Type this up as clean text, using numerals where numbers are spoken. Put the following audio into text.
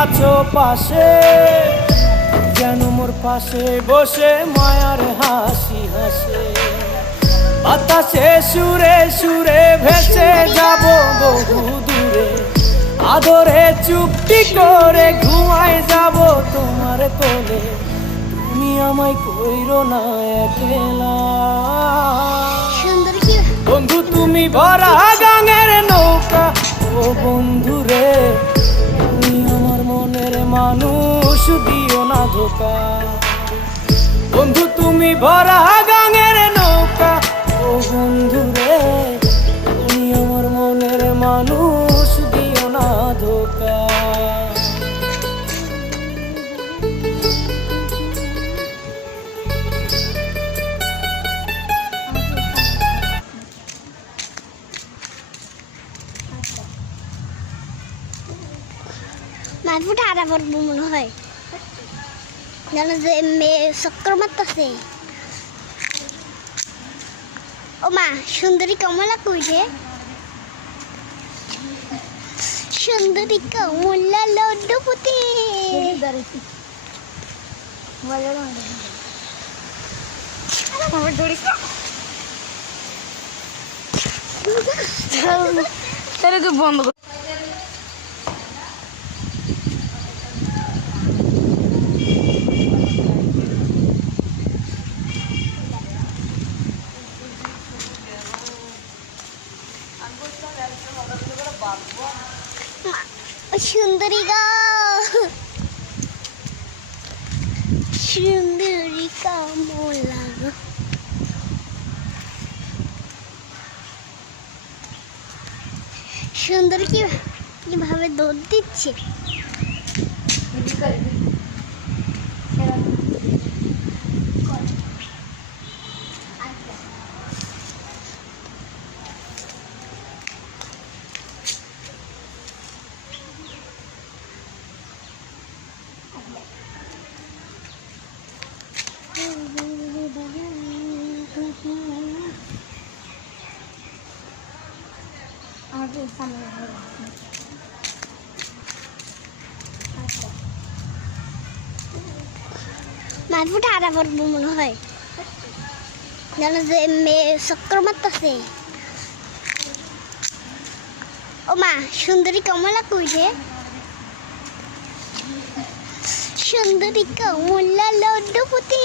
আছো পাশে, যেন মোর পাশে বসে মায়ার হাসি হাসে। বাতাসে সুরে সুরে ভেসে যাব বহু দূরে, আদরে চুপটি করে ঘুমায় যাব তোমার কোলে। তুমি আমায় কইরো না একলা, বন্ধু তুমি ভরা গাঙের নৌকা। ও বন্ধু রে, তুমি আমার মনের মানুষ, দিও না ধোকা। বন্ধু তুমি ভরা গাঙের নৌকা। ও বন্ধু রে, তুমি আমার মনের মানুষ, দিও না ধোকা। মারফুট হারা পড়বো মনে হয়, জানো যে মেয়ে চক্কর মারতেছে। ও মা, সুন্দরী কমলা কইছে, সুন্দরী কমলা লড্ডুপতি। বন্ধ সুন্দরী গো, সুন্দরী কমলা গো। সুন্দরী কিভাবে দৌড় দিচ্ছে। মারফুট হারা পড়বো মনে হয়, জানো যে মেয়ে চক্কর মারতেছে। ও মা, সুন্দরী কমলা কইছে, সুন্দরী কমলা লড্ডুপতি।